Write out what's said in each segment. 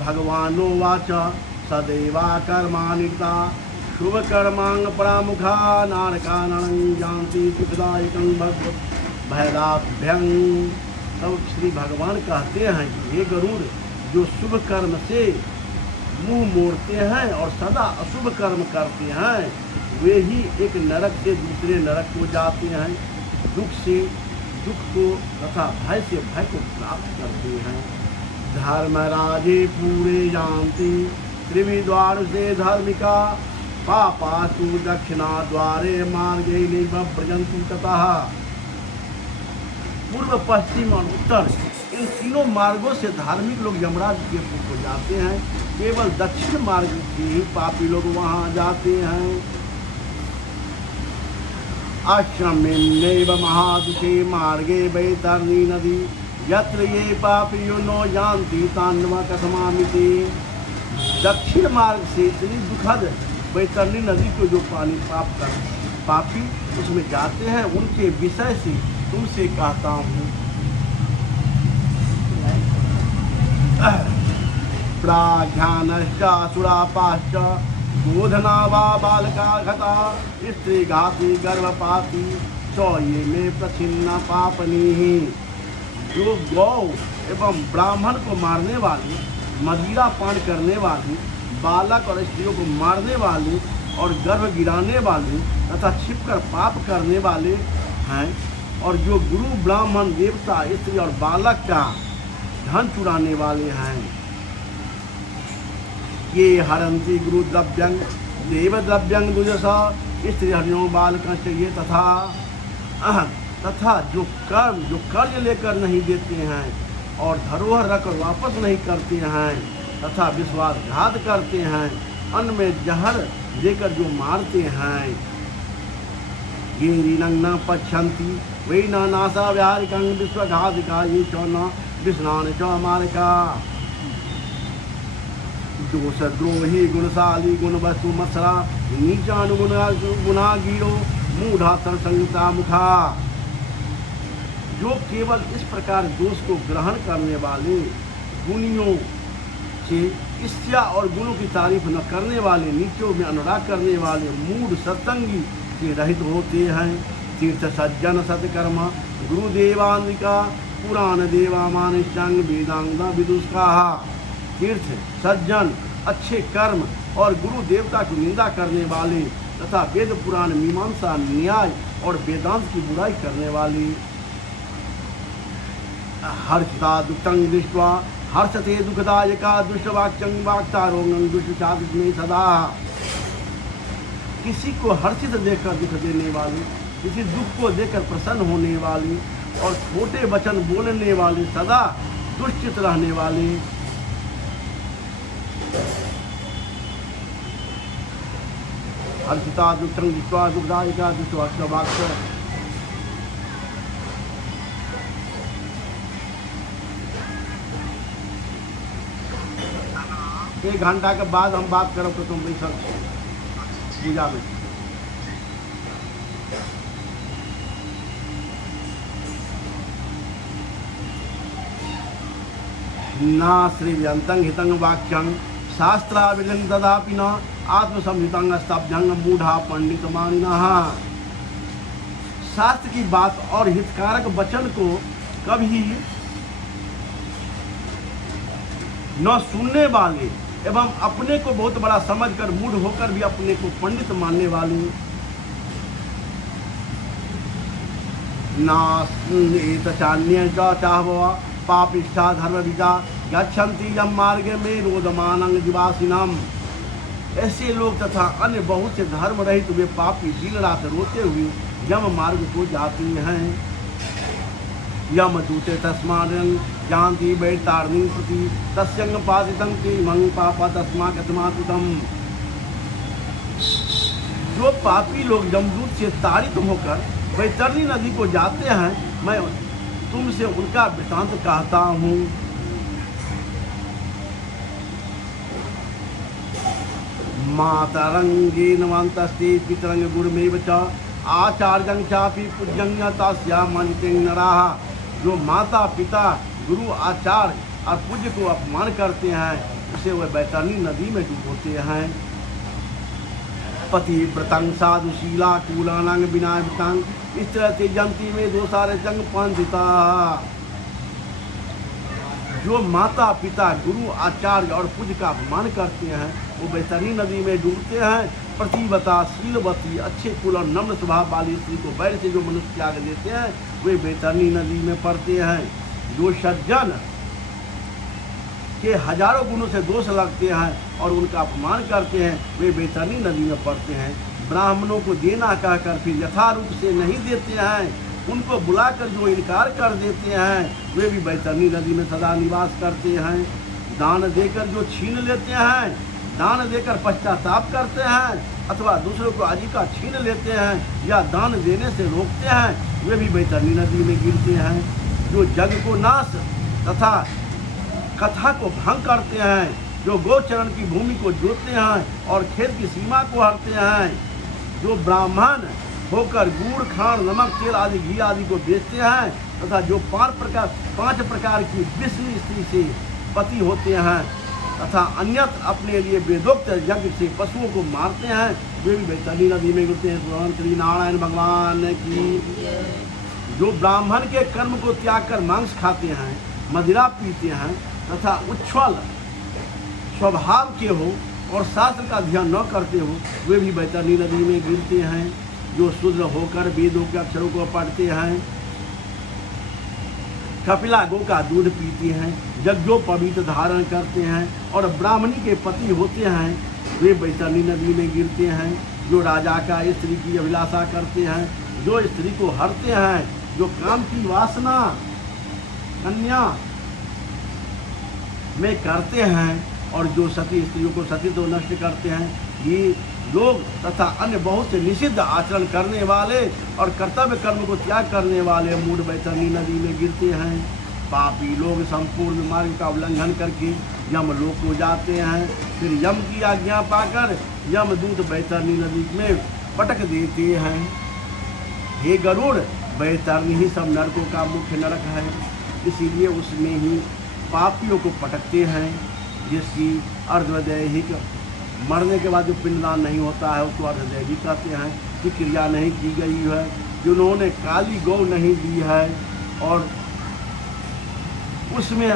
भगवानोवाच सदैवा कर्माणिता शुभ कर्मांग परामुखा नारकाननं जानती सुखदायकं भगवत भयदाभ्यं। तब श्री भगवान कहते हैं कि हे गरुड़, जो शुभ कर्म से मुंह मोड़ते हैं और सदा अशुभ कर्म करते हैं वे ही एक नरक से दूसरे नरक को जाते हैं, दुख से दुख को तथा भय से भय को प्राप्त करते हैं। धर्मराजे पूरे जानती त्रिविद्वार से धार्मिका पापासु दक्षिणा द्वारे मार्गे निव्रजन्ति ततः। पूर्व पश्चिम और उत्तर इन तीनों मार्गों से धार्मिक लोग यमराज के पुर को जाते हैं, केवल दक्षिण मार्ग से ही पापी लोग वहां जाते हैं। आश्रमेन्नैव महादुखे मार्गे वैतरणी नदी यत्र ये पापियो नो जानती तान्वा कथमामिति। दक्षिण मार्ग से इतनी दुखद वैतरणी नदी को जो पानी पापी उसमें जाते हैं, उनके विषय से तुमसे कहता हूँ। प्राज्ञानश्च असुरापाश्च बोधना वा बालका घता स्त्री घाती गर्भपाती ये में प्रचिन्ना पापनी। जो गौ एवं ब्राह्मण को मारने वाली, मदिरा पान करने वाली, बालक और स्त्रियों को मारने वाले और गर्भ गिराने वाले तथा छिपकर पाप करने वाले हैं, और जो गुरु ब्राह्मण देवता स्त्री और बालक का धन चुराने वाले हैं, ये हरंती गुरु द्रव्यं देव द्रव्यं दुजसा स्त्री हरियों बालक चाहिए तथा जो कर्ज लेकर नहीं देते हैं और धरोहर रखकर वापस नहीं करते हैं तथा विश्वासघात करते हैं, अन्न में जहर देकर जो मारते हैं। ये न पश्यन्ति वै न नासा व्यारिकं विश्वघातिका ये च न विस्नान च मारिका। दोषद्रोही गुणशाली गुण वस्तु मत्सरा नीचानुगुणा गिरो मूढ़ा संगता मुखा। जो केवल इस प्रकार दोष को ग्रहण करने वाले, गुणियों से ईर्ष्या और गुणों की तारीफ न करने वाले, नीचों में अनुराग करने वाले, मूढ़ सत्संगी से रहित होते हैं। तीर्थ सज्जन सत्कर्म गुरुदेवान्विका पुराण देवा मानिष्टांग वेदांग विदुष्का। तीर्थ सज्जन अच्छे कर्म और गुरु देवता की निंदा करने वाले तथा वेद पुराण मीमांसा न्याय और वेदांत की बुराई करने वाले। हर्षिता दुष्टं दृष्ट्वा हर्षते दुखदायका दुष्टवाक्यं वाक्तारोगं दुष्टात्मे सदा। किसी को हर्षित देखकर दुख देने वाले, किसी दुख को देखकर प्रसन्न होने वाले और छोटे वचन बोलने वाले, सदा दुष्चित रहने वाले। हर्षिता दुष्टं दृष्ट्वा दुखदायका दुष्टवाक्य। एक घंटा के बाद हम बात करो तो तुम सब पूजा में। ना श्रीयंतं हितं वाक्यं शास्त्राविधं तदापि न आत्मसंहितं स्तब्धं मूढ़ा पंडितमानिनः। शास्त्र की बात और हितकारक वचन को कभी न सुनने वाले एवं अपने को बहुत बड़ा समझकर मूढ़ होकर भी अपने को पंडित मानने वाले। नान्य चाहवा पापिष्ठा धर्मविदा गच्छन्ति यम मार्ग में रोदमानं दिवासिनम। ऐसे लोग तथा अन्य बहुत से धर्म रहित वे पापी दिन रात रोते हुए यम मार्ग को जाते हैं। यम दूते तस्मान् जानती वैतारणी प्रति तस्यंग पादितं किमं पापा तस्मा कथमातितम। जो पापी लोग यमदूत से ताड़ित होकर वैतरणी नदी को जाते हैं, मैं तुमसे उनका वृतांत कहता हूँ। मातरंगेन वन्तस्ते पितरंग गुरुमेव च आचार्यं चापि पूज्यं तस्या मन्यते नराः। जो माता पिता गुरु आचार्य और पूज्य को अपमान करते हैं उसे वह बैतरणी नदी में डुबोते हैं। पति व्रतंग साधुशीला कूलानंग बिना व्रतंग इस तरह से जंती में दो सारे जंग पंथिता। जो माता पिता गुरु आचार्य और पूज्य का अपमान करते हैं वो बैतरणी नदी में डूबते हैं। प्रतिवता शीलवती अच्छे कुल और नम्र स्वभाव वाली स्त्री को बैर से जो मनुष्य त्याग देते हैं वे बैतरणी नदी में पड़ते हैं। जो सज्जन के हजारों गुणों से दोष लगते हैं और उनका अपमान करते हैं वे बैतरणी नदी में पड़ते हैं। ब्राह्मणों को देना कहकर फिर यथारूप से नहीं देते हैं, उनको बुलाकर जो इनकार कर देते हैं वे भी बैतरणी नदी में सदा निवास करते हैं। दान देकर जो छीन लेते हैं, दान देकर पश्चाताप करते हैं अथवा दूसरों को आजीविका छीन लेते हैं या दान देने से रोकते हैं वे भी बैतरणी नदी में गिरते हैं। जो जग को नाश तथा कथा को भंग करते हैं, जो गोचरण की भूमि को जोतते हैं और खेत की सीमा को हरते हैं, जो ब्राह्मण होकर गुड़ खांड नमक तेल आदि घी आदि को बेचते हैं तथा जो 5 प्रकार की विष्णु स्त्री से पति होते हैं तथा अन्यत्र अपने लिए वेदोक्त यज्ञ से पशुओं को मारते हैं वे भी बैतरणी नदी में गिरते हैं। श्री नारायण भगवान की। जो ब्राह्मण के कर्म को त्याग कर मांस खाते हैं, मदिरा पीते हैं तथा उच्छ्वल स्वभाव के हो और शास्त्र का ध्यान न करते हो वे भी बैतरणी नदी में गिरते हैं। जो शूद्र होकर वेदों के अक्षरों को पढ़ते हैं, कपिला गो का दूध पीते हैं, यज्ञोपवीत धारण करते हैं और ब्राह्मणी के पति होते हैं वे बैतरणी नदी में गिरते हैं। जो राजा का स्त्री की अभिलाषा करते हैं, जो स्त्री को हरते हैं, जो काम की वासना कन्या में करते हैं और जो सती स्त्रियों को सतीत्व नष्ट करते हैं, ये लोग तथा अन्य बहुत से निषिद्ध आचरण करने वाले और कर्तव्य कर्म को त्याग करने वाले मूढ़ बैतरणी नदी में गिरते हैं। पापी लोग संपूर्ण मार्ग का उल्लंघन करके यम लोक को जाते हैं, फिर यम की आज्ञा पाकर यमदूत बैतरणी नदी में पटक देते हैं। हे गरुड़, बैतरणी ही सब नरकों का मुख्य नरक है, इसीलिए उसमें ही पापियों को पटकते हैं। जिसकी अर्धवैदिक मरने के बाद जो पिंडदान नहीं होता है उसको अर्धवैदिक कहते हैं, कि क्रिया नहीं की गई है, जिन्होंने काली गौ नहीं दी है और उसमें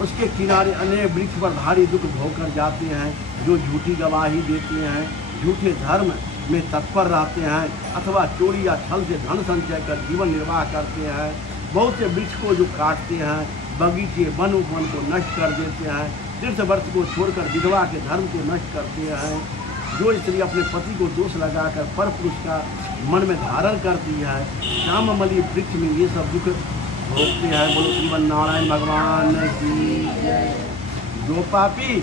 उसके किनारे अनेक वृक्ष पर भारी दुख भोगकर जाते हैं, जो झूठी गवाही देते हैं, झूठे धर्म में तत्पर रहते हैं अथवा चोरी या छल से धन संचय कर जीवन निर्वाह करते हैं। बहुत से वृक्ष को जो काटते हैं, बगीचे वन उपवन को नष्ट कर देते हैं, तीर्थ वर्ष को छोड़कर विधवा के धर्म को नष्ट करते हैं। जो स्त्री अपने पति को दोष लगाकर पर पुरुष का मन में धारण करती है, श्याममली वृक्ष में ये सब दुख भोगते हैं। बोलो श्रीमन नारायण भगवान की जय। जो पापी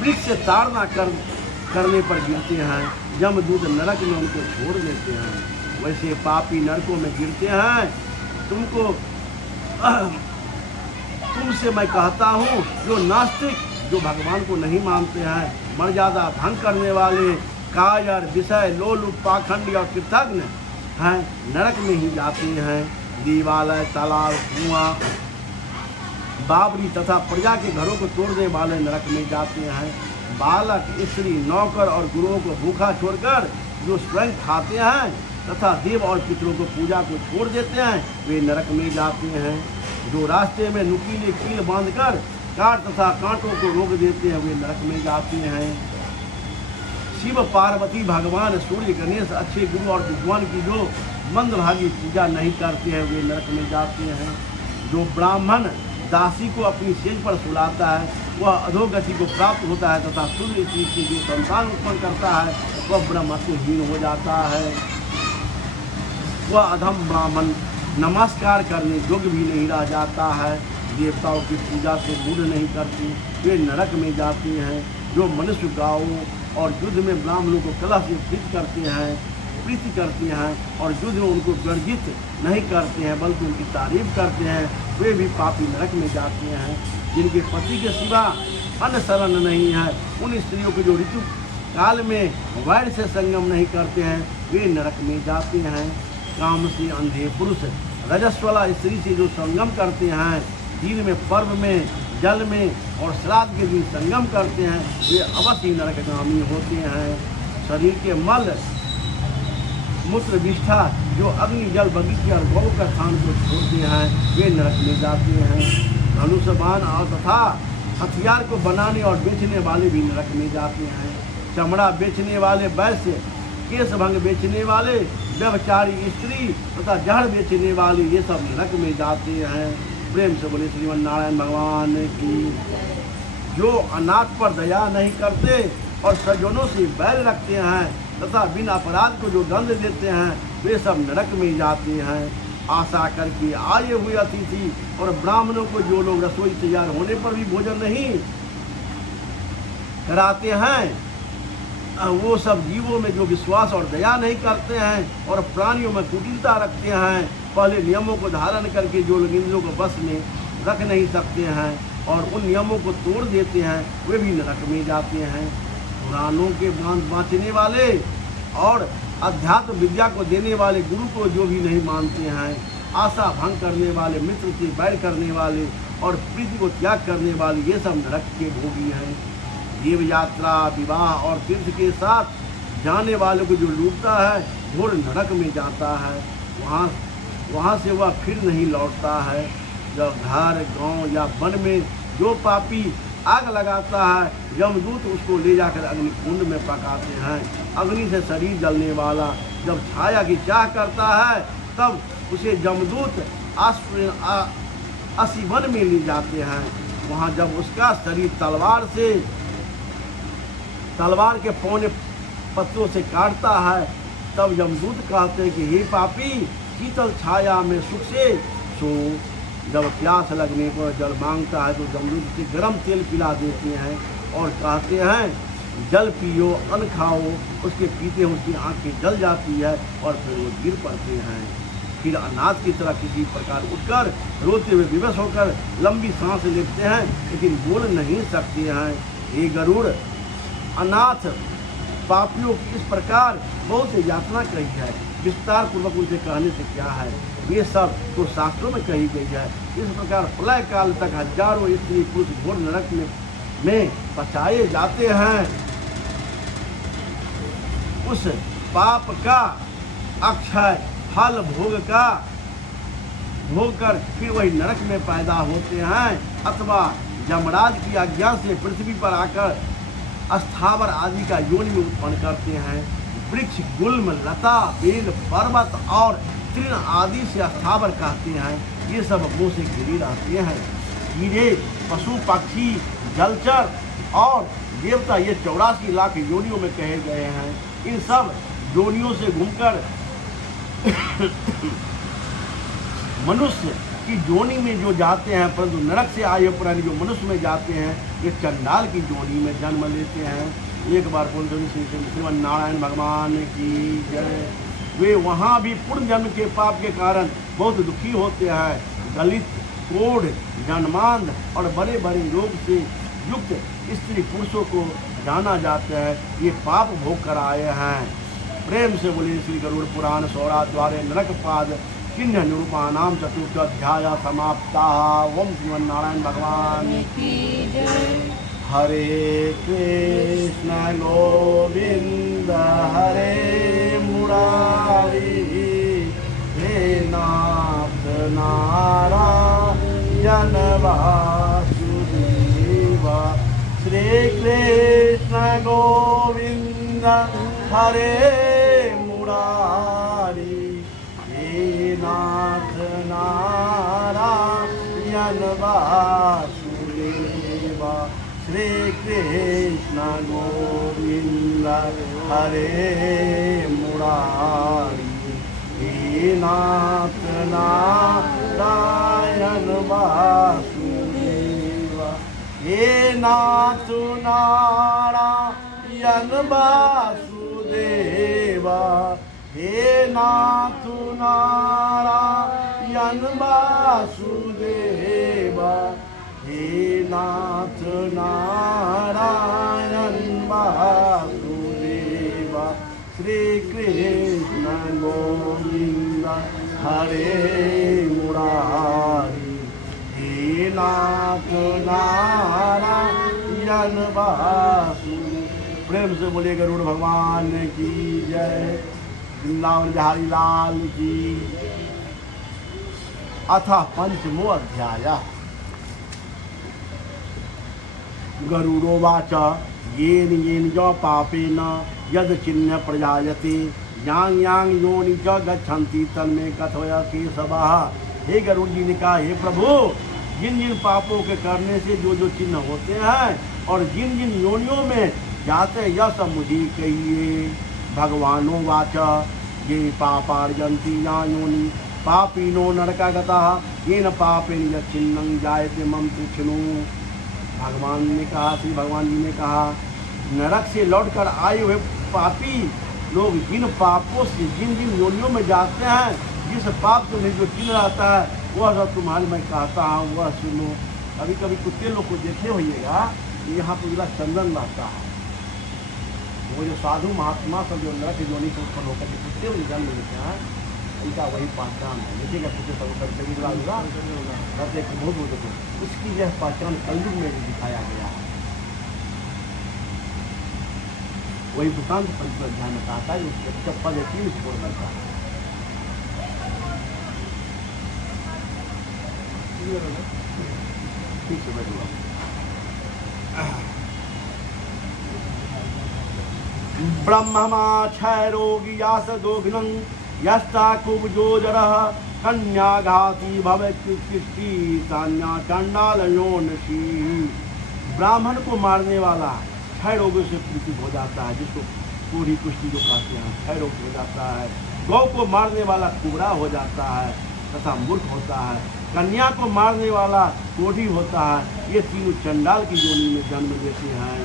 वृक्ष से ताड़ना करने पर गिरते हैं, यमदूत नरक में उनको छोड़ देते हैं, वैसे पापी नरकों में गिरते हैं। तुमसे मैं कहता हूँ, जो नास्तिक, जो भगवान को नहीं मानते हैं, मर्यादा भंग करने वाले, कायर, विषय, लोलुप, पाखंडी और कृतज्ञ हैं, नरक में ही जाते हैं। देवालय, तालाब, कुआं, बाबरी तथा प्रजा के घरों को तोड़ने वाले नरक में जाते हैं। बालक, स्त्री, नौकर और गुरुओं को भूखा छोड़कर जो स्वयं खाते हैं तथा देव और पितरों को पूजा को छोड़ देते हैं, वे नरक में जाते हैं। जो रास्ते में नुकीले कील बांधकर काट तथा कांटों को रोक देते हैं, वे नरक में जाते हैं। शिव, पार्वती, भगवान, सूर्य, गणेश, अच्छे गुरु और विद्वान की जो मंदभागी पूजा नहीं करते हैं, वे नरक में जाते हैं। जो ब्राह्मण दासी को अपनी सेज पर सुलाता है, वह अधोगति को प्राप्त होता है तथा शूद्र स्त्री से जो संतान उत्पन्न करता है वह ब्रह्मत्वहीन हो जाता है। वह अधम ब्राह्मण नमस्कार करने योग्य भी नहीं रह जाता है। देवताओं की पूजा से मूढ़ नहीं करते, वे नरक में जाते हैं। जो मनुष्य गाँवों और युद्ध में ब्राह्मणों को कला से प्रीति करते हैं और युद्ध में उनको गर्जित नहीं करते हैं बल्कि उनकी तारीफ करते हैं, वे भी पापी नरक में जाते हैं। जिनके पति के सिवा अन्य शरण नहीं है, उन स्त्रियों के जो ऋतु काल में वैर से संगम नहीं करते हैं, वे नरक में जाते हैं। काम से अंधे पुरुष रजस्वला स्त्री से जो संगम करते हैं, दिन में पर्व में जल में और श्राद्ध के दिन संगम करते हैं वे अवश्य नरकगामी होते हैं। शरीर के मल मूत्र विष्ठा जो अग्नि जल बगीचे और गौ का स्थान को छोड़ते हैं वे नरक में जाते हैं। धनुष बाण और तथा हथियार को बनाने और बेचने वाले भी नरक में जाते हैं। चमड़ा बेचने वाले वैश्य, केश भंग बेचने वाले, व्यभिचारी स्त्री तथा जहर बेचने वाले ये सब नरक में जाते हैं। प्रेम से बोले श्रीमन नारायण भगवान की। जो अनाथ पर दया नहीं करते और सज्जनों से बैर रखते हैं तथा बिना अपराध को जो दंड देते हैं वे सब नरक में जाते हैं। आशा करके आए हुए अतिथि और ब्राह्मणों को जो लोग रसोई तैयार होने पर भी भोजन नहीं कराते हैं वो सब जीवों में जो विश्वास और दया नहीं करते हैं और प्राणियों में कुटिलता रखते हैं, पहले नियमों को धारण करके जो लोग इंद्रियों को बस में रख नहीं सकते हैं और उन नियमों को तोड़ देते हैं वे भी नरक में जाते हैं। पुराणों के बाँचने वाले और अध्यात्म विद्या को देने वाले गुरु को जो भी नहीं मानते हैं, आशा भंग करने वाले, मित्र से बैर करने वाले और प्रीति को त्याग करने वाले ये सब नरक के भोगी हैं। देव यात्रा, विवाह और तीर्थ के साथ जाने वाले को जो लूटता है घोर नरक में जाता है। वहाँ से वह फिर नहीं लौटता है। जब घर, गांव या वन में जो पापी आग लगाता है यमदूत उसको ले जाकर अग्नि कुंड में पकाते हैं। अग्नि से शरीर जलने वाला जब छाया की चाह करता है तब उसे यमदूत असीवन में ले जाते हैं। वहाँ जब उसका शरीर तलवार के पौने पत्तों से काटता है तब यमदूत कहते हैं कि हे पापी, शीतल छाया में सुख से सो। जब प्यास लगने पर जल मांगता है तो यमदूत उसे गर्म तेल पिला देते हैं और कहते हैं जल पियो, अन्न खाओ। उसके पीते उसकी आंखें जल जाती है और फिर वो गिर पड़ते हैं। फिर अनाथ की तरह किसी प्रकार उठकर रोते हुए विवश होकर लंबी सांस लेते हैं लेकिन बोल नहीं सकते हैं। ये गरुड़ अनाथ पापियों की इस प्रकार बहुत यातना कही है। विस्तार पूर्वक उनसे कहने से क्या है, ये सब तो शास्त्रों में कही गई है। इस प्रकार प्रलय काल तक हजारों स्त्री पुरुष घोर नरक में पचाए जाते हैं। उस पाप का अक्षय फल भोग कर फिर वही नरक में पैदा होते हैं अथवा यमराज की आज्ञा से पृथ्वी पर आकर अस्थावर आदि का योनि में उत्पन्न करते हैं। वृक्ष, गुल्म, लता, बेल, पर्वत और तृण आदि से अस्थावर कहते हैं। ये सब मुँह से घिरे रहते हैं। कीड़े, पशु, पक्षी, जलचर और देवता ये 84 लाख योनियों में कहे गए हैं। इन सब योनियों से घूमकर मनुष्य की जोनी में जो जाते हैं, परंतु नरक से आए पुरानी जो मनुष्य में जाते हैं ये चंडाल की जोनी में जन्म लेते हैं। एक बार श्रीमन नारायण भगवान की जय। वे वहाँ भी पूर्ण जन्म के पाप के कारण बहुत दुखी होते हैं। दलित, कोढ़, जन्मांध और बड़े बड़े रोग से युक्त स्त्री पुरुषों को जाना जाता है ये पाप भोग कर आए हैं। प्रेम से बोलिए श्री गरुड़ पुराण सौरा द्वारे नरक पाद चिन्ह निरूपाणाम चतुर्थ अध्याय समाप्ता। ओम श्रीमन नारायण भगवान की जय। हरे कृष्ण गोविंद हरे मुरारी, हे नाथ नारायण वासुदेव। श्री कृष्ण गोविंद हरे मुरारी, हे नाथ नारायण वासुदेव। श्री कृष्ण गोविंद हरे मुरारी, हे नाथ नारायण वासुदेव। हे नाथ नारायण वासुदेव, हे नाथ नारायण वासुदेव, हे नाथ नारायण वासुदेव। श्री कृष्ण गोविंद हरे मुरारी, हे नाथ नारायण वासु। प्रेम से बोले गरुड़ भगवान की जय, वृंदावन बिहारी लाल की। अथ पंचमो अध्याय। गरुड़ोवाच येन येन च पापेन यद चिन्ह प्रजायते यांग यांग योनि च गच्छन्ति तन्मे कथय केशवः। हे गरुड़ जी ने कहा, हे प्रभु, जिन जिन पापों के करने से जो जो चिन्ह होते हैं और जिन जिन योनियों में जाते हैं, यह सब मुझे कहिए। भगवानो वाच ये पापार्जन्ति या योनि पापीनो नरकागतः येन पापेन यत् चिन्नं जायते मम तुच्छनु। भगवान ने कहा, श्री भगवान जी ने कहा, नरक से लौटकर आए हुए पापी लोग जिन पापों से जिन जिन योनियों में जाते हैं, जिस पाप से उन्हें जो चिन्ह रहता है, वह सब तुम्हारे मैं कहता हूँ, वह सुनो। कभी कभी कुत्ते लोग को देखे होइएगा, यहाँ पर पूरा चंदन रहता है। वो जो साधु महात्मा सब जो नरक योनि से उत्पन्न होकर के कुत्ते में जन्म लेते हैं, इनका वही पहचान है। देखिएगा कुत्ते सब करते उसकी यह पहचान कलयुग में भी दिखाया गया है। वही वृतांत पंचम अध्याय में कहता है, उसके चप्पल या तीन छोड़ देता है। ठीक से बैठूंगा। ब्रह्ममा क्षय रोगी यास दोघ्नं यस्ता कुब्जोजरः कन्याघाती भवत्युत्कृष्टि तान्या चंडालयोनशी। ब्राह्मण को मारने वाला क्षय रोगों से पीड़ित हो जाता है, जिसको पूरी कुष्ठी जो कहते हैं, क्षय रोग हो जाता है। गौ को मारने वाला कुबड़ा हो जाता है तथा मूर्ख होता है। कन्या को मारने वाला कोढ़ी होता है। ये तीनों चंडाल की योनि में जन्म लेते हैं।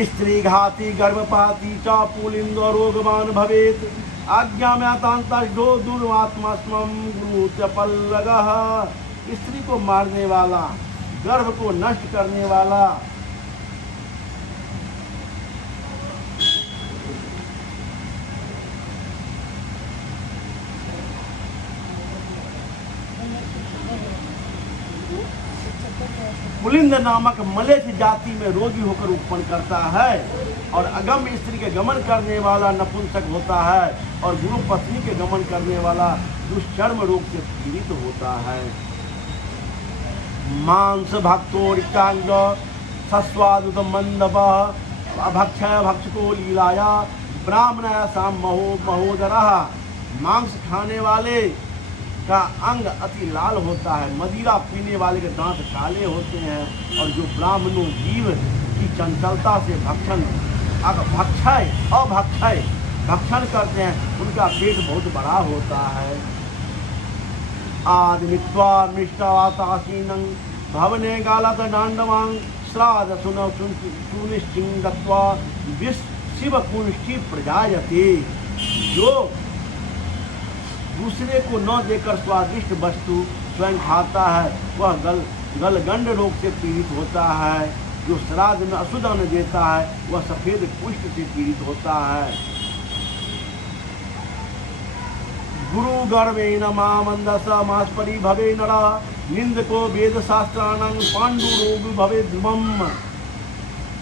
स्त्री घाती गर्भपाती च पुलिंदो रोगवान भवेत आज्ञा में तांतो दुर्वात्मा स्मम गुरुत्यपल्लगः। स्त्री को मारने वाला, गर्भ को नष्ट करने वाला, पुलिंद नामक मलेच्छ जाति में रोगी होकर उत्पन्न करता है। और अगम स्त्री के गमन करने वाला नपुंसक होता है। और गुरु पत्नी के गमन करने वाला दुष्चर्म रोग से पीड़ित होता है। मांस भक्तो रिक्तांग सस्वादुत मंदपः अभक्षय भक्षको लीलाया ब्राह्मण ऐसा महोदरः। मांस खाने वाले का अंग अति लाल होता है। मदिरा पीने वाले के दांत काले होते हैं। और जो ब्राह्मणों जीव की चंचलता से भक्षण करते हैं, उनका पेट बहुत बड़ा होता है। आदित्वा मृष्टवातासीनं भवने गालत दांडवां श्राद्ध सुनिश्चिंगत्वा शिव कुंष्ठी प्रजायते। जो दूसरे को न देकर स्वादिष्ट वस्तु स्वयं खाता है, वह गलगंड रोग से पीड़ित होता है। जो श्राद्ध में अशुद्ध अन्न देता है, वह सफेद कुष्ठ से पीड़ित होता है। गुरु गर्वेण मामंदस मास्परी भवे नरा निंद को वेद शास्त्राणं पांडु रोग भवे ध्रुवम।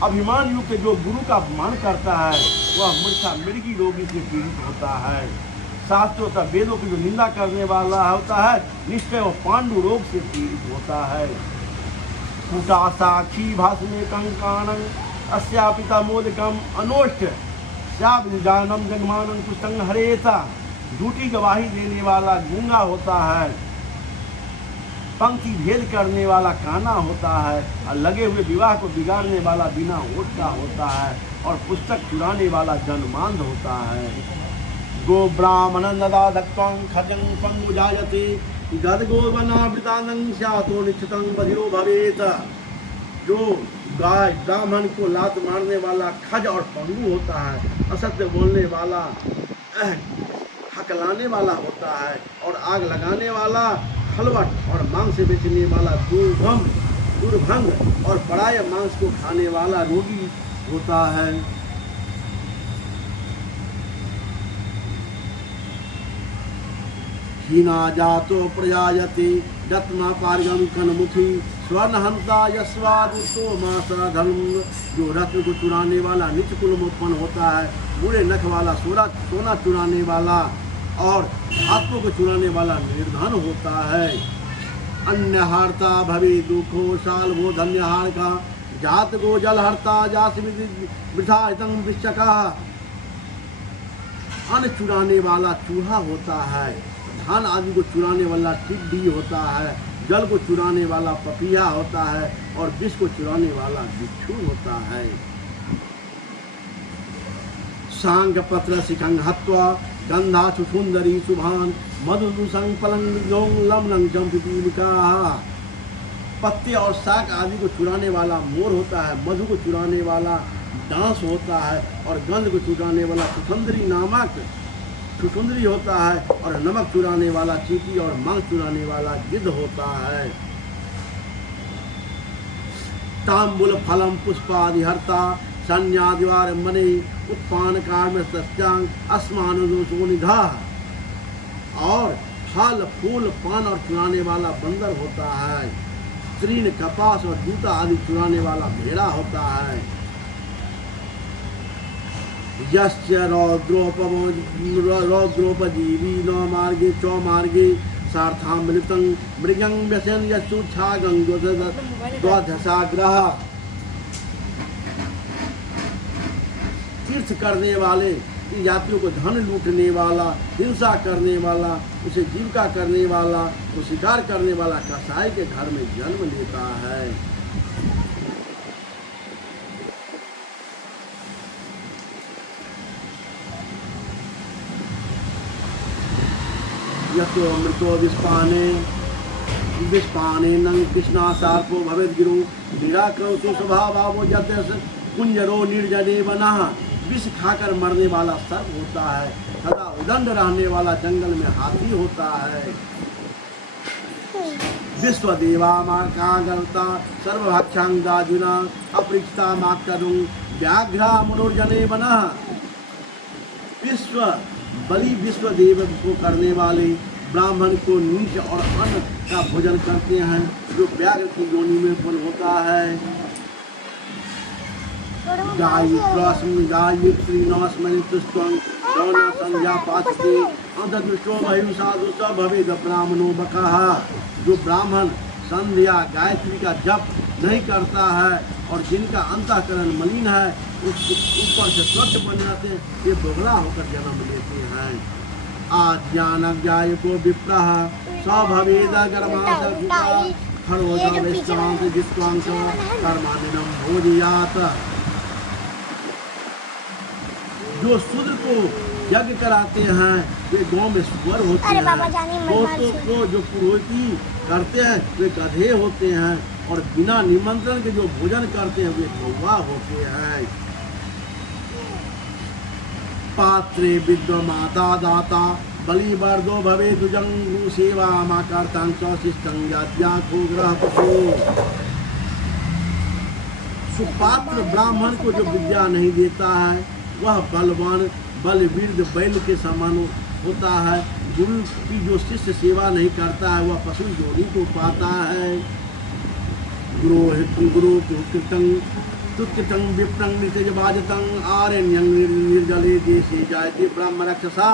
अभिमान युक्त जो गुरु का अपमान करता है, वह मृगी रोगी से पीड़ित होता है। शास्त्रों तथा वेदों की जो निंदा करने वाला होता है, निश्चय वो पांडु रोग से पीड़ित होता है। कुटा साक्षी भाषणे कंकाणं अस्यापिता मोदकम अनोष्ठ श्याम जगमानं कुष्ठं हरेता। झूठी गवाही देने वाला गूंगा होता है। पंक्ति भेद करने वाला काना होता है। और लगे हुए विवाह को बिगाड़ने वाला बिना ओट का होता है। और पुस्तक चुराने वाला जनमांध होता है। गो ब्राह्मण नदा दत्तं खजं पंगु जायते गदगो वनावृतानं स्यातो निश्चितं बधिरो भवेत। जो गाय ब्राह्मण को लात मारने वाला खज और पंगु होता है। असत्य बोलने वाला, हकलाने वाला होता है। और आग लगाने वाला, खलवट और मांस बेचने वाला दुर्भंग और पराय मांस को खाने वाला रोगी होता है। हीना जातो प्रजायते दत्मा पारगम कनमुखी स्वर्णहंता यस्वादुतो मासा धर्म। जो रत्न को चुराने वाला नीच कुल में उत्पन्न होता है, बुरे नख वाला सोना चुराने वाला और आत्मा को चुराने वाला निर्धन होता है। अन्य हारता भवे दुखो साल वो धन्य हार का जात को जल हरता जास वृथा हितम विश्चका। अन्न चुराने वाला चूहा होता है, धान आदि को चुराने वाला टिड्डी होता है, जल को चुराने वाला पपीहा होता है और विष को चुराने वाला बिच्छू होता है। सांग पत्र शिखंग हत्वा गंधा सुंदरी सुभान मधुदूषण पलंग लमनंग जम्पिका। पत्ते और शाक आदि को चुराने वाला मोर होता है, मधु को चुराने वाला डांस होता है और गंध को चुराने वाला सुसुंदरी होता है और नमक चुराने वाला चींटी और मांस चुराने वाला गिद्ध होता है। तांबुल फलम पुष्पादि हरता संज्ञादिवार मने उत्पान काम सत्यांग अस्मान निधा। और फल फूल पान और चुराने वाला बंदर होता है। तृण कपास और जूता आदि चुराने वाला भेड़ा होता है। यस्य रौद्रोपजीवी न मार्गे चौमार्गे सार्थामृतं मृगं व्यसन यशुच्छागं द्वादशाग्रह। तीर्थ करने वाले यात्रियों को धन लूटने वाला, हिंसा करने वाला, उसे जीविका करने वाला, को शिकार करने वाला कसाई के घर में जन्म लेता है। यतो अमृतो विस्पाने नंग कृष्णा सार्पो भवेद गिरो निराक्रौतु स्वभावो यत कुंजरो निर्जने बना। विष खाकर मरने वाला सर्प होता है, सदा उदंड रहने वाला जंगल में हाथी होता है। विश्वदेवा मार्कागर्ता सर्वभक्षांगाजुना अपृक्षता माक्तरुं व्याघ्रा मनोर्जने बना। विश्वदेव को करने वाले ब्राह्मण को नीच और अन्न का भोजन करते हैं, जो व्याघ्र की योनि में उत्पन्न होता है। गायत्री नमस्मृतस्त्वं गौना संज्ञा पाचते अंधदृष्टो महिषादु स भवेद ब्राह्मणो बकः। जो ब्राह्मण संध्या गायत्री का जप नहीं करता है और जिनका अंतःकरण मलिन है, उसके ऊपर से स्वच्छ बन जाते हैं, ये बोगला होकर जन्म लेते हैं। आज्ञानज्ञाय को विप्रः स भवेद गर्भासुता खरोजा वैश्वांस जित्वांस कर्मानिनम भोजयात। जो शूद्र को यज्ञ कराते हैं वे गांव में सुअर होते हैं। को जो पुरोहिती करते हैं वे गधे होते हैं और बिना निमंत्रण के जो भोजन करते हैं वे कौवा होते हैं। पात्रे विद्वमाता दाता बलि वर्दो भवे दुजंगु सेवा माकर्तां च शिष्टं याज्ञाको ग्रहपशो। सुपात्र ब्राह्मण को जो विद्या नहीं देता है वह बलवान बलवीर बैल के समान होता है। गुरु की जो शिष्य सेवा नहीं करता है वह पशु योनि को पाता है। गुरु तुत्यं विप्रं नित्यजबाजतं आरण्यं निर्जले देशे जायते ब्रह्म रक्षसा।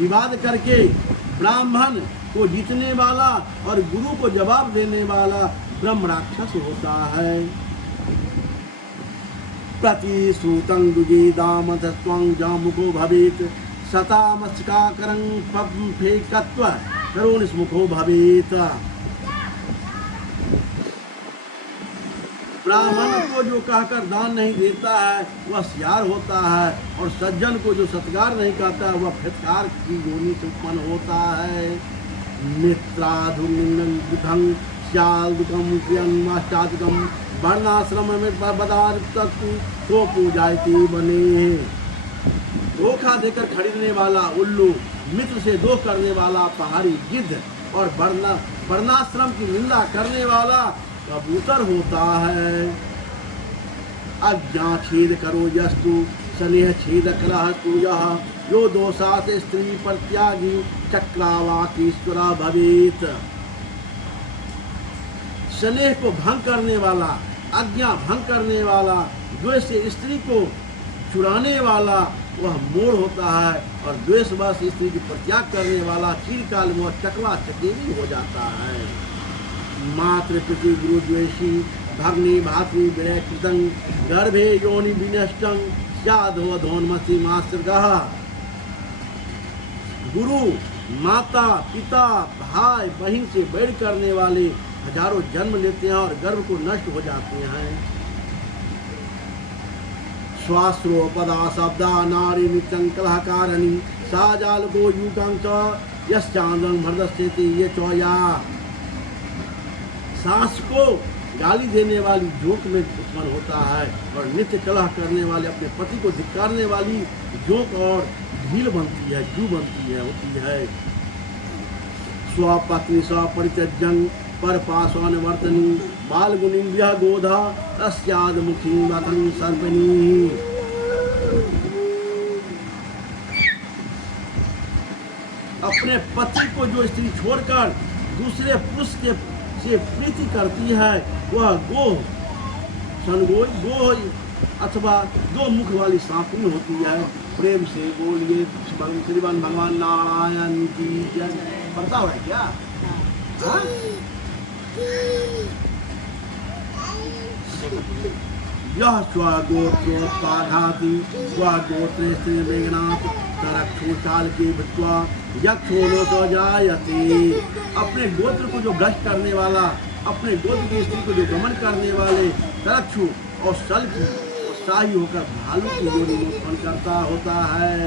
विवाद करके ब्राह्मण को जीतने वाला और गुरु को जवाब देने वाला ब्रह्म राक्षस होता है। प्रतिश्रुतं दुजेदामधस्त्वं जामुखो भवेत् शतामस्काकरं फेकत्व करोनिस्मुखो भवेत्। ब्राह्मण को जो कहकर दान नहीं देता है वह सियार होता है और सज्जन को जो सत्कार नहीं करता है वह फिटकार की योनि से उत्पन्न होता है। मित्राधुर्निंदं श्याल दुखम प्रियन्माष्टादिकम वर्णाश्रम में बदार्तु तो पूजायती बने। धोखा देकर खरीदने वाला उल्लू, मित्र से दोष करने वाला पहाड़ी गिद्ध और वर्णाश्रम की निंदा करने वाला कबूतर होता है। अज्ञा छेद करो यस्तु स्नेह छेद करहतु यः यो दोषात् स्त्री पर त्यागी चक्रावाकीश्वरा भवेत्। स्नेह को भंग करने वाला, आज्ञा भंग करने वाला, द्वेष से स्त्री को चुराने वाला वह मोर होता है, और द्वेषवश स्त्री को परित्याग करने वाला चिरकाल में वह चकवा चकेवी हो जाता है। मातृ पितृ गुरु द्वेषी भग्नि भातृ विनय कृतं गर्भे योनि विनष्टं स्यादो धोन्मसि मास्त्रगः। गुरु, माता, पिता, भाई बहन से बैर करने वाले हजारों जन्म लेते हैं और गर्भ को नष्ट हो जाते हैं। स्वास्त्रो पदा शब्दा नारी नित्यं कलहकारिणी सा जालको यूकं च यश्चांदं भरदस्यति ये चौया। सास को गाली देने वाली जोक में उत्पन्न होता है, और नित्य कलह करने वाले अपने पति को धिक्कारने वाली जोक और ढील बनती है, जू बनती है, होती है। स्वपत्नी स्वपरित्यजन पर पासवान वर्तनी बाल गुणी यह गोधा तस्याद मुखी वतन सर्पनी। अपने पति को जो स्त्री छोड़कर दूसरे पुरुष के से प्रीति करती है वह गो अथवा दो मुख वाली सांपिन होती है। प्रेम से बोलिए श्रीमान भगवान नारायण की जय। पढ़ता हुआ है क्या? यह स्वगोत्रोत्पाधाति स्वगोत्रे स्त्रीर्वेगनात् तरक्षोचाल के भृत्वा यक्षोलो तो जायते। अपने गोत्र को जो भ्रष्ट करने वाला, अपने गोत्र की स्त्री को जो गमन करने वाले तरक्षु और सल की उत्साही होकर भालू की योनि में उत्पन्न करता होता है।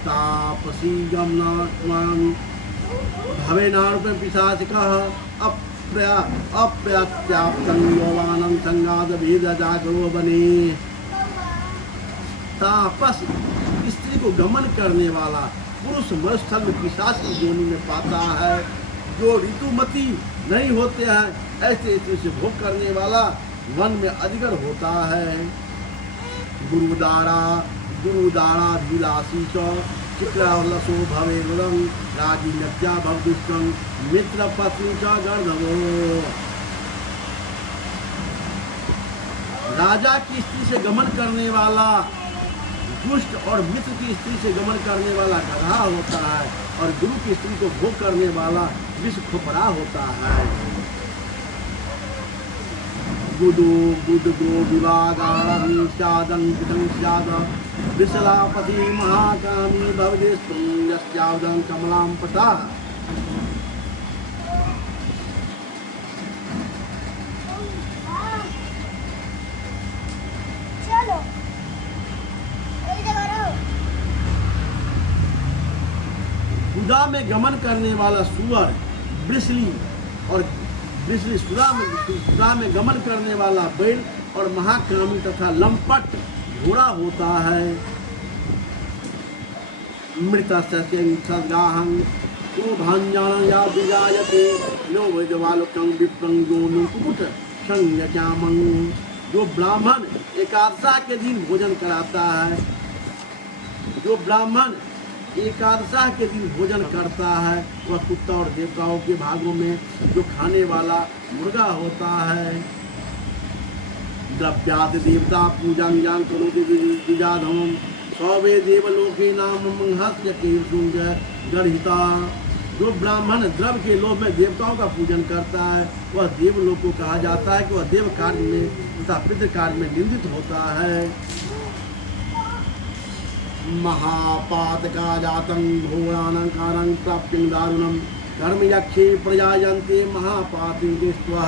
तापसी गमनात्मान भवे नारुप पिशाचिकः अप्रत्याप्तं यौवानं संगाद भेद जागरो बने। तापस स्त्री को गमन करने वाला पुरुष मरुस्थल में पिशाच की योनि में पाता है। जो ऋतुमती नहीं होते हैं ऐसे स्त्री से भोग करने वाला वन में अजगर होता है। गुरुदारा विलासी च चित्रावलसो भवे गुरं राजी नत्या भवदुष्टं मित्र पत्नी च गर्धवो। राजा की स्त्री से गमन करने वाला दुष्ट और मित्र की स्त्री से गमन करने वाला गधा होता है, और गुरु की स्त्री को भोग करने वाला विष खोपड़ा होता है। बुद्ध विवागादि विशलापति महाकामी भवदेस्तुं यस्यावदं कमलां पता। सुधा में गमन करने वाला सुअर ब्रिसली और सुधा में गमन करने वाला बैल और महाकामी तथा लंपट घोड़ा होता है। मृत सदगाहं भांजान या विजायते नो वैजवालकं विप्रं योनु कुकुट संयचामं। जो ब्राह्मण एकादशा के दिन भोजन कराता है, जो ब्राह्मण एकादशा के दिन भोजन करता है वह कुत्ता और देवताओं के भागों में जो खाने वाला मुर्गा होता है। द्रव्याद देवता पूजन ज्ञान करोति द्विजाधमं सौवे देवलोके नाम मंहस्य केशुंज गर्हिता। जो ब्राह्मण द्रव्य के लोभ में देवताओं का पूजन करता है वह देवलोक को कहा जाता है कि वह देव कार्य में तथा पितृ कार्य में निंदित होता है। महापातका जातं घोरानंकारं प्राप्तिं दारुणं कर्म यक्षे प्रजायन्ते महापाति दृष्ट्वा।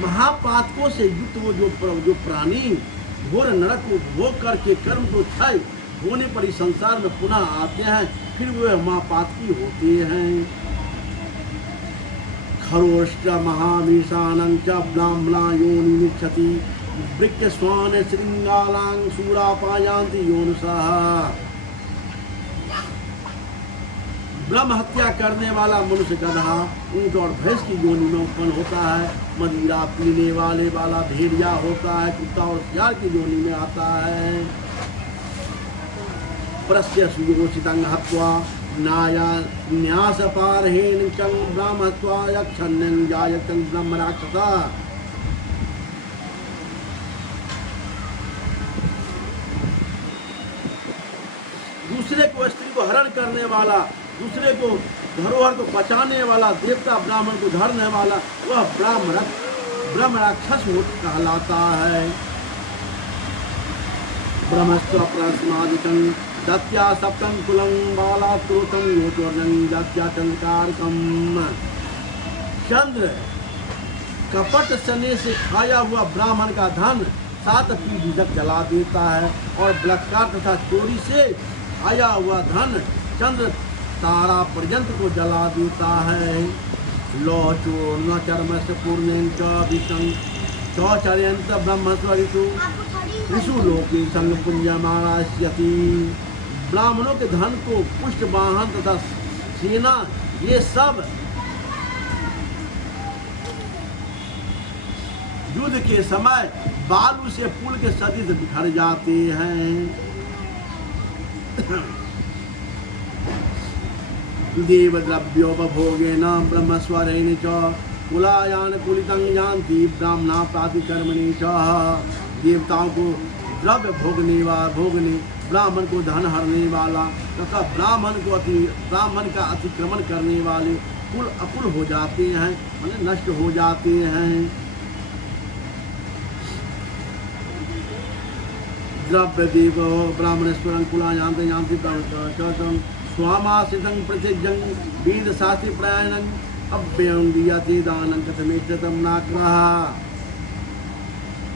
महापातकों से युक्त वो जो प्राणी घोर नरक को भोग करके कर्म को क्षय होने पर इस संसार में पुनः आते हैं, फिर वे महापातकी होते हैं। खरोष्ट महामीशानं च ब्राह्मणा योनि निक्षति वृक्ष स्वान श्रृंगालांग सूरा पायांति योनसः। ब्रह्म हत्या करने वाला मनुष्य गधा ऊंट और भैंस की योनि में उत्पन्न होता है। मदिरा पीने वाला भेड़िया होता है। कुत्ता और सियार की योनि में आता है। प्रस्य सुयोचितं हत्वा नाया न्यास पारहेन चं ब्रह्मत्वा यक्षन्नं जायतं ब्रह्म राक्षसा। दूसरे को स्त्री को हरण करने वाला, दूसरे को धरोहर को बचाने वाला, देवता ब्राह्मण को धरने वाला, वह ब्रह्म राक्षस कहलाता है। ब्रह्मस्व प्रस्मादिकं दत्या सप्तं कुलं बाला क्रोतं योचोर्नं दत्या चंद्रकारकम। चंद्र कपट सने से खाया हुआ ब्राह्मण का धन 7 पीढ़ी तक जला देता है, और बलात्कार तथा चोरी से आया हुआ धन चंद्र तारा पर्यंत को जला देता है। लो चूर्ण चर्म से पूर्ण चौचर्यंत ब्रह्मस्व ऋषु लोके संग पुंजमारास्यति। ब्राह्मणों के धन को पुष्ट वाहन तथा सेना ये सब युद्ध के समय बालू से पुल के सदिश बिखर जाते हैं। देव द्रव्योपभोगेन ब्रह्मस्वरेण च कुलायान कुलितं यान्ति ब्राह्मणा प्रातिकर्मणि च। देवताओं को द्रव्य भोगने ब्राह्मण को धन हरने वाला तथा ब्राह्मण का अतिक्रमण करने वाले कुल अकुल हो जाते हैं, मतलब नष्ट हो जाते हैं। द्रव्य देव ब्राह्मणेश्वरं कुलायान्ति यान्ति ब्राह्मणं स्वामाश्रितं प्रतिज्ञं वेद शास्त्रे प्रयाणं अव्ययं दीयते दानं कथमेष्टतं नाक्रः।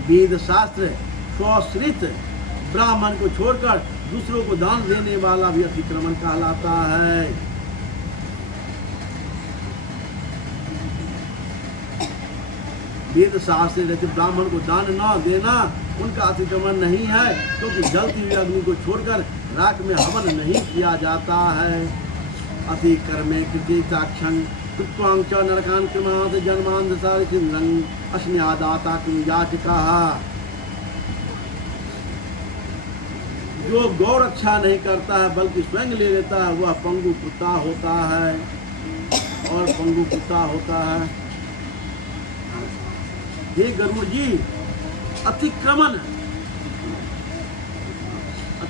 वेद शास्त्र स्वाश्रित ब्राह्मण को छोड़कर दूसरों को दान देने वाला भी अतिक्रमण कहलाता है। वेद शास्त्र रहते ब्राह्मण को दान न देना उनका अतिक्रमण नहीं है, क्योंकि जलती हुई अग्नि को छोड़कर राख में हवन नहीं किया जाता है। अतिक्रमे कृते साक्षं कृत्वां च नरकान् कृमात् जन्मान्धसारिचिन्नं अस्म्यादाता किंयाचिकाः। जो गौ रक्षा नहीं करता है बल्कि स्वयं ले लेता है वह पंगु कुत्ता होता है, और पंगु कुत्ता होता है। हे गरुड़ जी, अतिक्रमण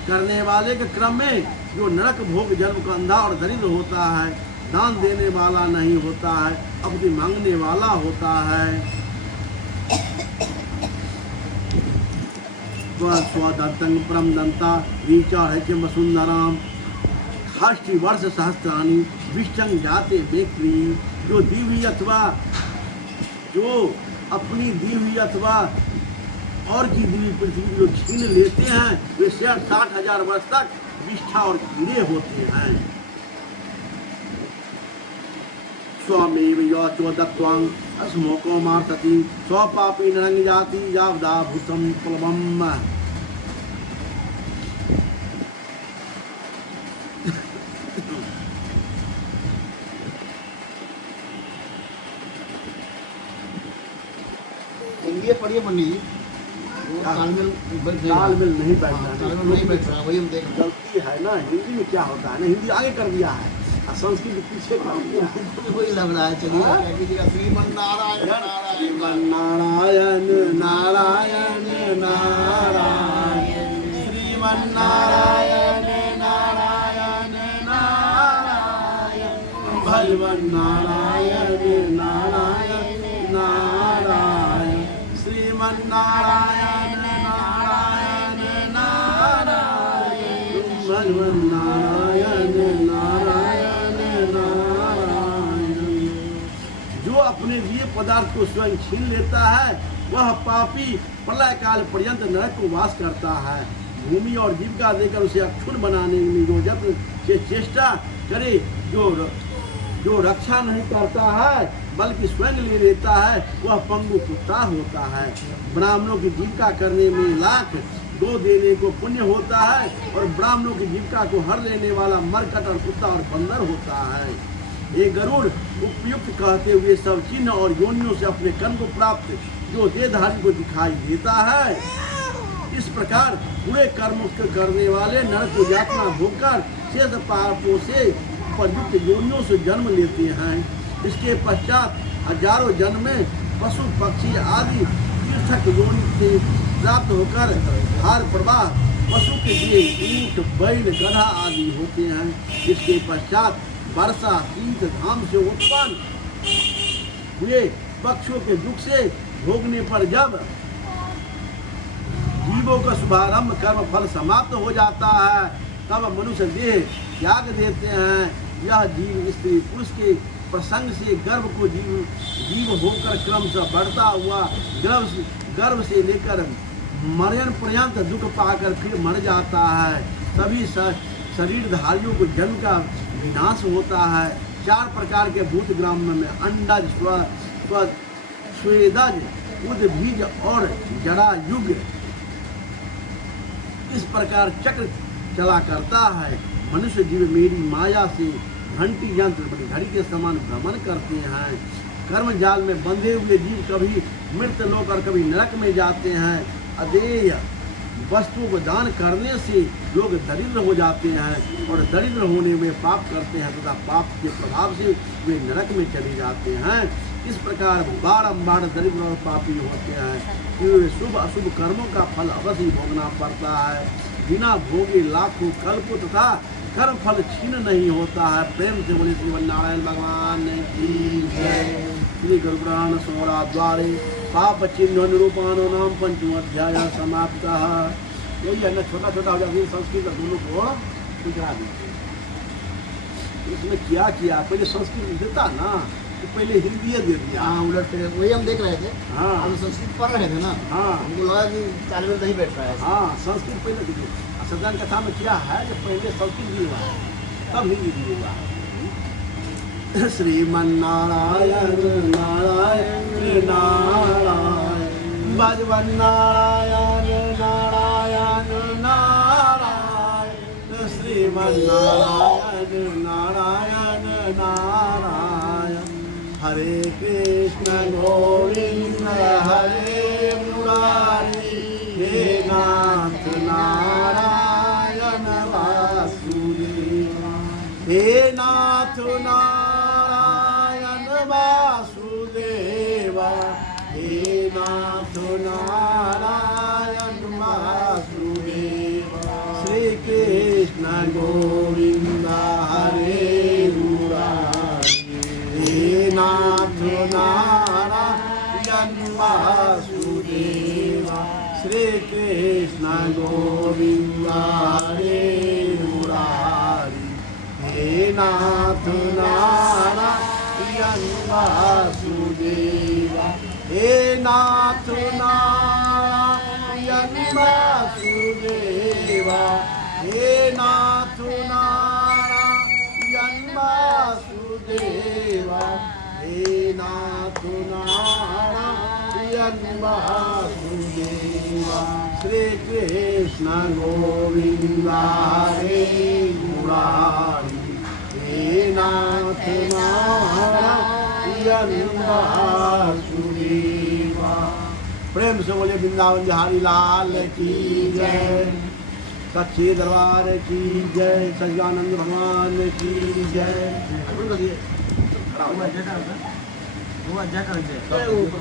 करने वाले के क्रम में जो नरक भोग जन्म का अंधा और दरिद्र होता है, दान देने वाला नहीं होता है, अपनी मांगने वाला होता है। स्वदत्तं परम दंता रीचा है वसुंधराम षष्ठी वर्ष सहस्त्राणी विष्टं जाते बेक्री। जो दी हुई अथवा जो अपनी दी हुई अथवा और की दी हुई पृथ्वी जो छीन लेते हैं वे 60,000 वर्ष तक विष्ठा और कीड़े होते हैं। स्वमेव योचो दत्वां अस्मोको मार्तति स्वपापी नरंग जाति यावदा भूतम प्लवम। हिंदी पढ़िए पंडित जी, तालमेल नहीं बैठ रहा, तालमेल नहीं बैठ रहा, वही हम देख रहे हैं। गलती है ना। हिंदी में क्या होता है ना, हिंदी आगे कर दिया है और संस्कृत पीछे कर दिया है। वही लग रहा है। चलिए हाँ? क्या कीजिएगा। श्रीमन्नारायण नारायण नारायण नारायण श्रीमन्नारायण नारायण नारायण भगवान नारायण नारायण नारायण श्रीमन्नारायण नारायण नारायण भगवान नारायण नारायण नारायण। जो अपने लिए पदार्थ को स्वयं छीन लेता है वह पापी प्रलय काल पर्यंत नरक को वास करता है। भूमि और जीविका देकर उसे अक्षुण बनाने में जो यत्न से चेष्टा करे, जो रक्षा नहीं करता है बल्कि स्वयं ले लेता है वह पंगु कुत्ता होता है। ब्राह्मणों की जीविका करने में लाख दो देने को पुण्य होता है, और ब्राह्मणों की जीविका को हर लेने वाला मरकट और कुत्ता और बंदर होता है। ये गरुड़ उपयुक्त कहते हुए सब चिन्ह और योनियों से अपने कर्म को प्राप्त जो देहधारी को दिखाई देता है। इस प्रकार बुरे कर्म करने वाले नरक को यातना भोगकर शेष पापों से उपयुक्त योनियों से जन्म लेते हैं। इसके पश्चात हजारों जन्म में पशु पक्षी आदि तीर्थक योनि से प्राप्त होकर हार प्रवाह पशु के लिए ऊंट बैल गधा आदि होते हैं। इसके पश्चात वर्षा शीत घाम से उत्पन्न हुए पक्षियों के दुख से भोगने पर जब जीवों का शुभारंभ कर्म फल समाप्त हो जाता है तब मनुष्य देह त्याग देते हैं। यह जीव स्त्री पुरुष के प्रसंग से गर्भ को जीव होकर क्रमशः बढ़ता हुआ गर्भ से लेकर मरण पर्यंत दुख पाकर फिर मर जाता है। सभी शरीरधारियों को जन्म का विनाश होता है। 4 प्रकार के भूत ग्राम में अंडज स्वेदज उद्भिज और जरा युग इस प्रकार चक्र चला करता है। मनुष्य जीव मेरी माया से घंटी यंत्र घड़ी के समान भ्रमण करते हैं। कर्म जाल में बंधे हुए जीव कभी मृत लोक और कभी नरक में जाते हैं। अदेय वस्तुओं को दान करने से लोग दरिद्र हो जाते हैं और दरिद्र होने में पाप करते हैं तथा पाप के प्रभाव से वे नरक में चले जाते हैं। इस प्रकार बारंबार दरिद्र और पापी होते हैं। वे शुभ अशुभ कर्मों का फल अवश्य भोगना पड़ता है। बिना भोगे लाखों कल्प तथा कर्म फल छीन नहीं होता है। प्रेम से बोले श्री नारायण भगवान की जय। श्री गुरु पुराण सोमरा द्वारे पाप चिन्ह निरूपाणो नाम 5वां अध्याय समाप्त। यही है ना, छोटा छोटा हो जाता संस्कृत दोनों को गुजरा दीजिए। इसमें क्या किया, पहले संस्कृत देता ना तो पहले हिंदी दे दिया। हाँ उलट वही हम देख रहे थे। हाँ हम संस्कृत पढ़ रहे थे ना। हाँ हमको लगा कि तालमेल नहीं बैठ रहा है। हाँ संस्कृत पहले दीजिए। सत्यान कथा में क्या है कि पहले संस्कृत भी हुआ तब हिंदी भी हुआ। श्रीमन्नारायण नारायण नारायण भजवन नारायण नारायण नारायण श्रीमन्नारायण नारायण नारायण। हरे कृष्ण गोविंद हरे मुरारी हे नाथ नारायण वासुदेव। हे नाथ नारायण वासुदेवा। हे नाथ नारायण वासुदेवा। श्री कृष्ण गोविंद हरे मुरारी हे नाथ नारायण वासुदेवा। श्री कृष्ण गोविंद हरे मुरारी हे नाथ नारायण वासुदेवा। हे नाथ नारायण वासुदेवा। हे नाथ नारायण वासुदेवा। हे नाथ नारायण वासुदेवा। श्री कृष्ण गोविंद हरे मुरारी हे नाथ नारायण वासुदेवा। प्रेम से बोले वृंदावन बिहारी लाल की जय। सच्चे दरबार की जय। सच्चिदानंद भगवान की जय।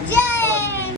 जय।